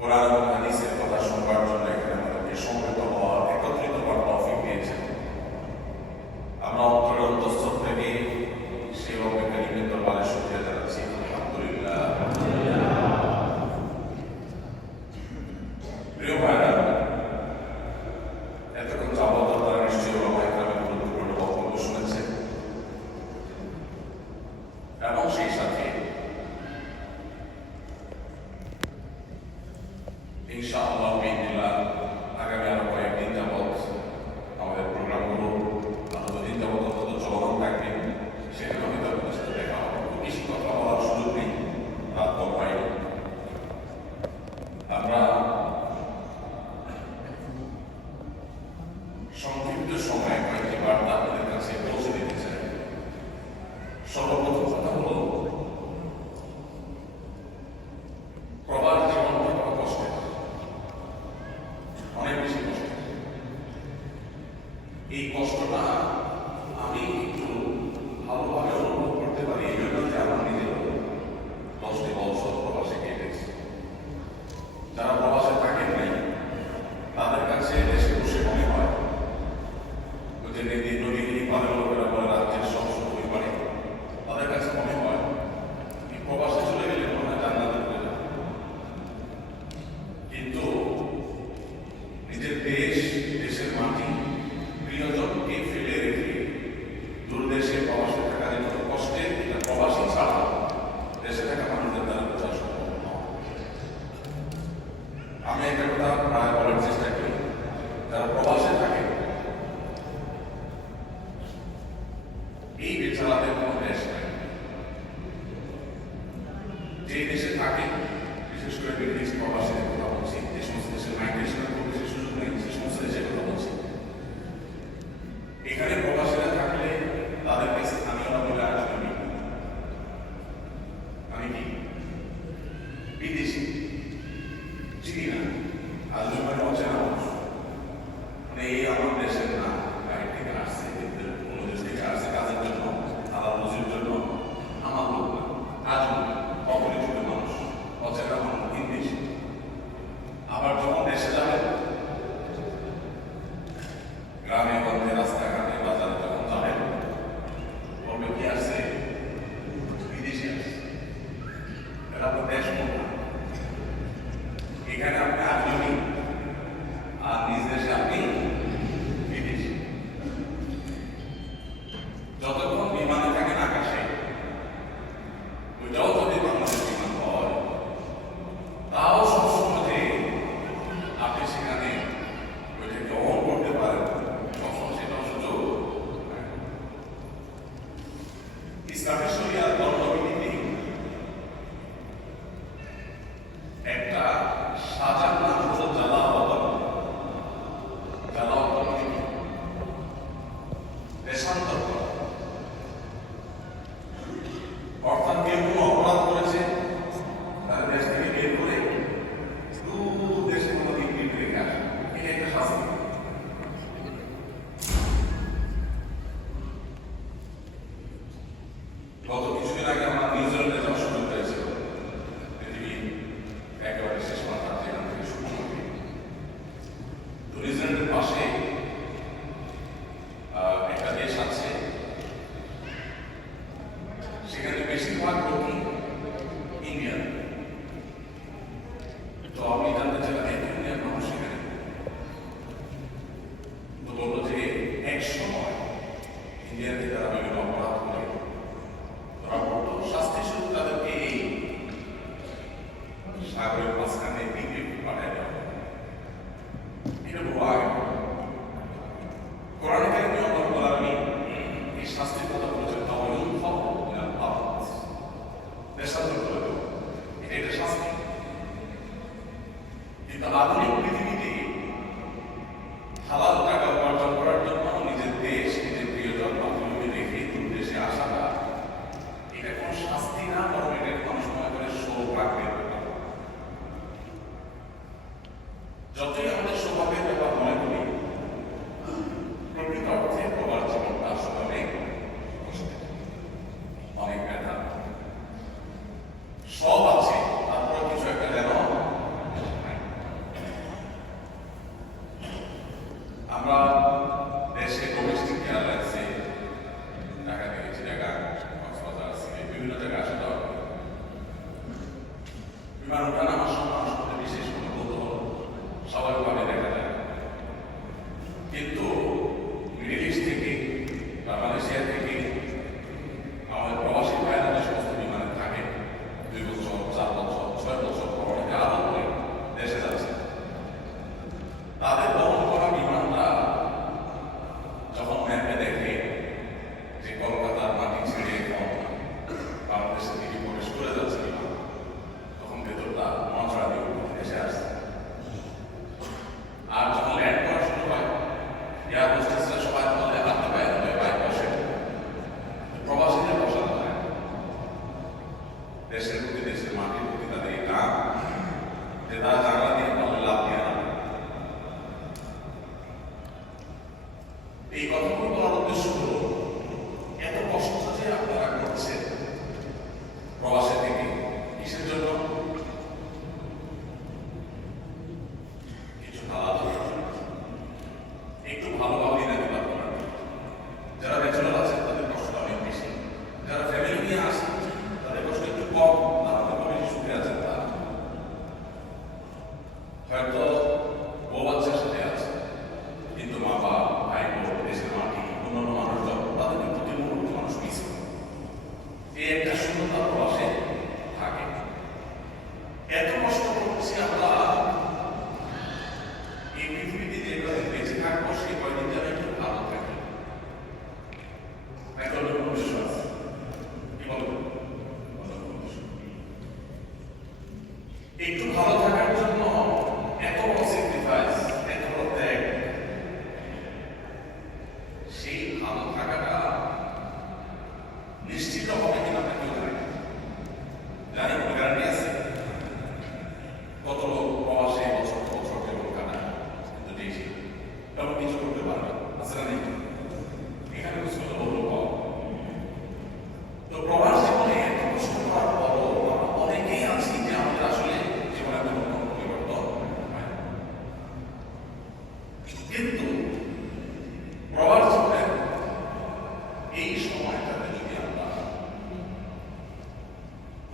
কোরআন এবং হাদিসের কথা শুনবার জন্য এখানে আমাদেরকে সমবেত হওয়া, একত্রিত হওয়ার তৌফিক দিয়েছেন। আমরা অন্তরের অন্তঃস্থল থেকে সেই রব্বে কারীমের দরবারে শুকরিয়া জানাচ্ছি, আলহামদুলিল্লাহ। প্রিয় ভাইরা, এতক্ষণ যাবত আপনারা নিশ্চয়ই ওলামা ইকরামের গুরুত্বপূর্ণ বক্তব্য শুনেছেন এবং সেই সাথে ইনশাআল্লাহ বিইذনিল্লাহ আগামী আরো কয়েকদিন যাবত আমাদের প্রোগ্রামগুলো আরো দুদিন যাবত অন্তত চলমান থাকবে। সেখানে হয়তো আপনাদের সাথে দেখা হবে। খুব বেশি কথা বলার সুযোগ নেই, রাত কম হয়নি। আমরা সংক্ষিপ্ত সময়ে কয়েকটি বার্তা আপনাদের কাছে পৌঁছে দিতে চাই। সর্বপ্রথম কথা হলো, প্রবাস জীবনটা বড় কষ্টের, অনেক বেশি কষ্টের। এই কষ্টটা আমি একটু ভালোভাবে অনুভব করতে পারি এই জন্য যে আমার নিজের 10টি বছর প্রবাসে কেটেছে। যারা প্রবাসে থাকেন নাই তাদের কাছে দেশে বসে মনে হয় যে নদীর পারের লোকেরা বলে রাজ্যের সব সুখই পারে, তাদের কাছে মনে হয় এই প্রবাসে চলে গেলে মনে হয় জান্নাতে চলে যাবে। কিন্তু নিজের দেশ, দেশের মাটি, প্রিয়জনকে ফেলে রেখে দূর দেশে প্রবাসে থাকা যে কত কষ্টের, এটা প্রবাসী ছাড়া দেশে থাকা মানুষদের দ্বারা বোঝা সম্ভব নয়। আমি একটা কথা প্রায় বলার চেষ্টা করি, যারা প্রবাসে থাকে এই বেচারাদের কোনো দেশ নাই। যে দেশে থাকে, বিশেষ করে বিদেশি প্রবাসীদের কথা বলছি, যে সমস্ত দেশের মাইগ্রেশনের খুব বেশি সুযোগ নেই, সে সমস্ত দেশের কথা বলছি। এখানে প্রবাসীরা থাকলে তাদের কাছে স্থানীয়রা বলে আসবে আমি কি বিদেশি, চিনি না, আসবে মানে অচেনা মানুষ, মানে এই আমার দেশের না, বাইরে থেকে আসছে, কোনো দেশ থেকে আসছে কাজের জন্য, আলাদা রুজির জন্য, আমার লোক না, আসবে অপরিচিত মানুষ, অচেনা মানুষ, বিদেশি। আবার যখন দেশে যাবেন, গ্রামে গঞ্জে রাস্তাঘাটে বাজারে যখন যাবেন, বলবে কি আসছে, বিদেশি আসছে। এটা আপনার দেশ কোনটা? এখানে আপনি আগ্রহী আর নিজ দেশে আপনি বিদেশি। যতক্ষণ বিমানে থাকেন আকাশে, ওইটাও যদি বাংলাদেশ বিমান হয়, তাও সবসময় যে আপনি সেখানে ওইটাকে অন করতে পারেন, সবসময় সেটাও সুযোগ। ইসলামের শরিয়ার দণ্ডবিধিতে একটা সাজার নাম হলো জালাওয়াতান। জালাওয়াতান মানে কি? দেশান্তর করা। অর্থাৎ কেউ কোনো অপরাধ করেছে, তার দেশ থেকে বের করে দূর দেশে কোনো দিক বিক্রি রেখে আসে, এটা একটা শাস্তি। গত কিছুদিন আগে আমরা নিউজিল্যান্ডে যাওয়ার সুযোগ পেয়েছিল, পৃথিবীর একেবারে শেষ মাথা, যেখান থেকে সূর্য ওঠে। তো নিউজিল্যান্ডের পাশে একটা দেশ আছে, সেখানে বেশিরভাগ লোকই ইন্ডিয়ান। তো আপনি জানতে চাইলেন এত ইন্ডিয়ান মানুষ সেখানে, তো বললো যে এক সময় ইন্ডিয়াতে তারা বিভিন্ন অপরাধ করে ধরা পড়তো, শাস্তি স্বরূপ তাদেরকে এই সাগরের মাঝখানে বিক্রি পাঠায় দেওয়া। এটা বহু আগে কোরআনে কারিমে আল্লাহ রাব্বুল আলামিন এই শাস্তির কথা বলেছেন, দেশান্তর করে দেওয়া, এটা একটা শাস্তি। কিন্তু আধুনিক পৃথিবীতে হালাল টাকা উপার্জন করার জন্য নিজের দেশ, নিজের প্রিয়জন বান্ধবীকে রেখে দূর দেশে আসাটা, এটা কোনো শাস্তি না, বরং এটা মানুষ মনে করে সৌভাগ্যের ব্যাপার। যতই আমাদের সৌভাগ্যের ব্যাপার মনে করি, প্রকৃত অর্থে প্রবাস জীবনটা আসলে অনেক কষ্টের, অনেক ব্যথা। সব আছে, তারপরে কিছু একটা যেন ওঠা-নামার সময় মানুষ মধ্যে বিশেষ কোনো কৌতূহল স্বাভাবিকভাবে দেখা যায়। কিন্তু মিডল ইস্ট থেকে বা মালয়েশিয়া থেকে আমাদের প্রবাসী ভাইয়েরা যে সমস্ত বিমানে থাকে 2 বছর, 4 বছর, 6 বছর পর থেকে আরো করে দেশে যাচ্ছে, তাদের বহন করা বিমানটা যখন ম্যাপে দেখে যে কলকাতার মাটি ছেড়ে বাংলাদেশের দিকে প্রবেশ করে যাচ্ছে বিমান, তখন ভেতরটা মন্ত্রা দিয়ে এসে আসছে। আর যখন ল্যান্ড করা শুরু হয়, এয়ার হোস্টেসরা সবাই বলে হাতে পায়ে ধরে বাইক বসে, প্রবাসীদের বসানো যায়। দেশের প্রতি, দেশের মাটির প্রতি তাদের এই টান যে তারা জানলা দিয়ে বলে লাভ দিয়ে না। এই কথাগুলো বলার উদ্দেশ্য হলো এত কষ্ট যে আপনারা করছেন প্রবাসে থেকে, কিসের জন্য? কিছু হালাল একটু ভালোভাবেই না দিতে পারবেন। যারা ব্যাচেলর আছেন তাদের কষ্টটা অনেক বেশি, যারা ফ্যামিলি নিয়ে আসেন তাদের কষ্ট একটু কম, তারা হয়তো বেশি সুখে আছেন। তারা হয়তো বউ বাচ্চার সাথে আছে, কিন্তু মা বাবা, ভাই বোন, দেশের মাটি, অন্যান্য মানুষজন তাদের প্রতি মুহূর্তে মানুষ মিস করে। এই একটা শূন্যতা প্রবাসে থাকে। এত কষ্ট করছি আমরা এই পৃথিবীতে যে কদিন বেঁচে থাকবো, সেই কয়দিন যেন একটু ভালো থাকে। এখন উদ্দেশ্য আছে, কি বলবো, একটু ভালো থাকার জন্য এত বড় স্যাক্রিফাইস, এত বড় ত্যাগ। সেই ভালো থাকাটা নিশ্চিত হবে কিনা আপনি কেউ জানেন? জানি কোনো গ্যারান্টি আছে? কত লোক প্রবাসে বছর বছর জীবন কাটায়, কিন্তু দেখি তেমন কিছু করতে পারবে আছে না? নেই। এখানে কিছু বহু লোক। তো প্রবাস জীবনে এত কষ্ট করার পরও আমরা অনেকেই আছি যে আমাদের আসলে জীবনে কোনো পরিবর্তন হয় না। কিন্তু প্রবাস জীবনের এই সময়টাতে যদি আমরা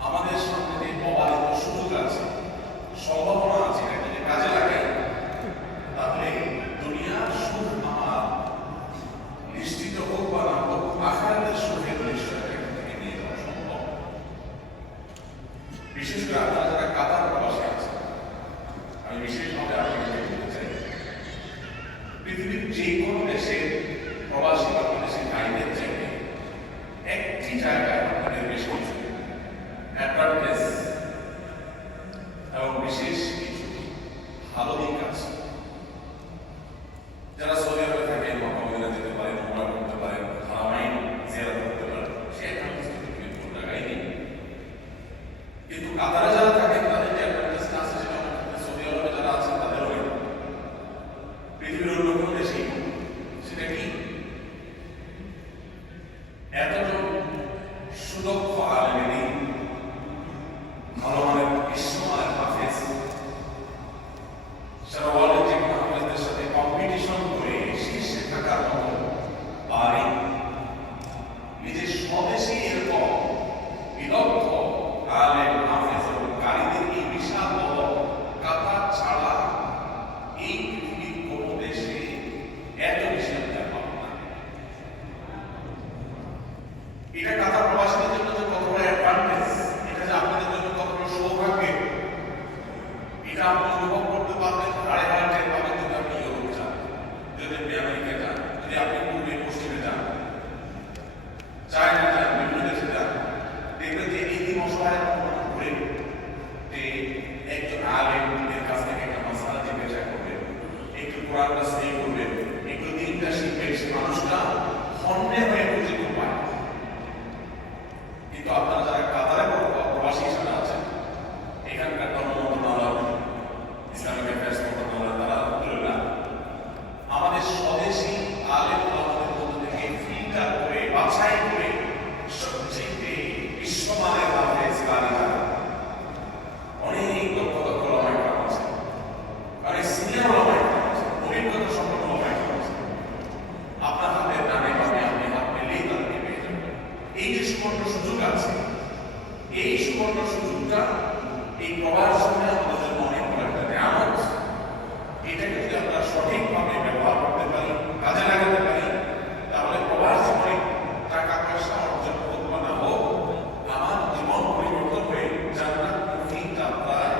আমাদের সামনে যে অবাধিত সুযোগ আছে, সম্ভাবনা আছে, এটা যদি কাজে লাগাই, তাহলে দুনিয়ার সুখ আমার নিশ্চিত হোক বা না হোক, আখিরাতের সুখের নিশ্চয়তা এখান থেকে নিয়ে যাওয়া সম্ভব। বিশেষ করে আপনারা যারা কাতার প্রবাসী আছে, আমি বিশেষভাবে আপনাকে বলতে চাই, পৃথিবীর যে কোনো দেশের প্রবাসী বাংলাদেশের ভাইদের চাইতে একটি জায়গায় আপনাদের বেশ কিছু অ্যাডভান্টেজ এবং বিশেষ কিছু ভালো দিক আছে। যারা সৌদি আরবে থাকেন, মক্কা মদিনা যেতে পারেন, উমরা করতে পারেন, হারামাইন জিয়ারত করতে পারেন, সে অ্যাডভান্টেজ কিন্তু পৃথিবীর কোনো জায়গায় নেই। কিন্তু কাতারে যারা থাকেন তাদের যে অ্যাডভান্টেজটা আছে সেটা সৌদি আরবে যারা আছেন তাদেরও নেই, পৃথিবীর অন্য কোনো দেশেই নেই। সেটা কি? এতজন সুদক্ষ আলেমের, ভালো মানের বিশ্বমানের হাফেজ, সারা ওয়ার্ল্ডের যে কোনো হাফেজদের সাথে কম্পিটিশন করে শীর্ষে থাকার মতো পারে নিজের স্বদেশে এরকম বিদগ্ধ আলেম, হাফেজ এবং কারীদের এই বিশাল দল কাতার ছাড়া এই পৃথিবীর কোনো দেশে এত বেশি আমরা পাবো না। এটা কাতার প্রবাসীদের জন্য যে কত বড় অ্যাডভান্টেজ, এটা যে আপনাদের জন্য কত বড় সৌভাগ্যের, এটা আপনি অনুভব করতে পারবেন, হাড়ে হাড়ে টের পাবেন যদি আপনি ইউরোপ যান, যদি আপনি আমেরিকা যান, যদি আপনি পূর্বে পশ্চিমে যান, চায়না যান, বিভিন্ন দেশে যান, দেখবেন যে এই দিন অসহায় ঘুরে যে একজন আলেমের কাছ থেকে একটা মাসালা জিজ্ঞাসা করবেন, একটু কোরআনটা স্নেহ করবেন, একটু দিনটা শিখবেন, সে মানুষটা হন্যে হয়ে খুঁজে পায়। কিন্তু আপনারা যারা কাতারে প্রবাসী হিসেবে আছেন, এখানকার ধর্ম মন্ত্রণালয়, এটাকে যদি আমরা সঠিকভাবে ব্যবহার করতে পারি, কাজে লাগাতে পারি, তাহলে প্রবাস জীবনে টাকা পয়সা অর্জন হোক বা না হোক, আমার জীবন পরিবর্তন হয়ে জান্নাত মুখী যাত্রায়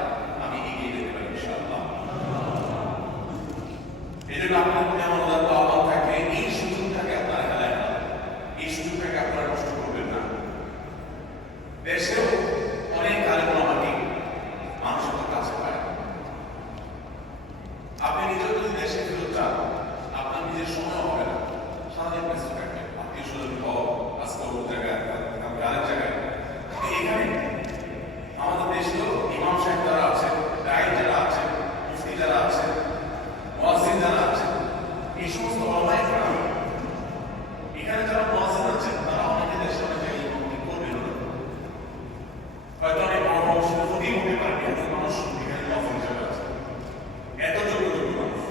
আমি এগিয়ে যেতে পারি ইনশাআল্লাহ। এই জন্য আপনার মধ্যে আমার আল্লাহর আহ্বান থাকে, এই সুযোগটাকে আপনারা হেলায় না, এই সুযোগটাকে আপনারা নষ্ট করবেন না। দেশেও অনেক আলেম ওলামাকে মানুষের কাছে পায়। আপনি নিজেও যদি দেশে ফেরত যান, আপনার নিজের সময় হবে না, সারাদিন ব্যস্ত থাকবেন, আত্মীয় স্বজন হোক, আজকে অন্য জায়গায়, আরেক জায়গায়। এখানে আমাদের দেশেও ইমাম সাহেব যারা আছেন, দায়ী যারা আছেন, মুফতি যারা আছেন, মুয়াজ্জিন যারা আছেন, এই সমস্ত ওলামায়ে কেরাম, এখানে যারা মুয়াজ্জিন আছেন তারা অনেকে দেশে অনেক জায়গায় ইমামতি করবেন না, হয়তো অনেক বড় বড় সুফতি হতে পারে, এত মানুষ এখানে মুয়াজ্জিন হিসেবে আছে, এত যোগ্য মানুষ।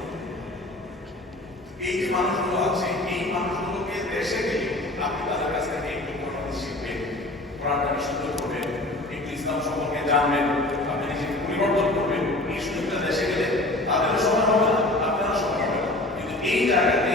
এই যে মানুষগুলো আছে, এই মানুষগুলোকে দেশে গেলে আপনি তাদের কাছ থেকে একটু কোরআন শিখবেন, কোরআনটা বিশুদ্ধ করবেন, একটু ইসলাম সম্পর্কে জানবেন, আপনি নিজেকে পরিবর্তন করবেন। এই সুযোগটা দেশে গেলে তাদেরও সময় হবে না, আপনারও সময় হবে না। কিন্তু এই জায়গাতে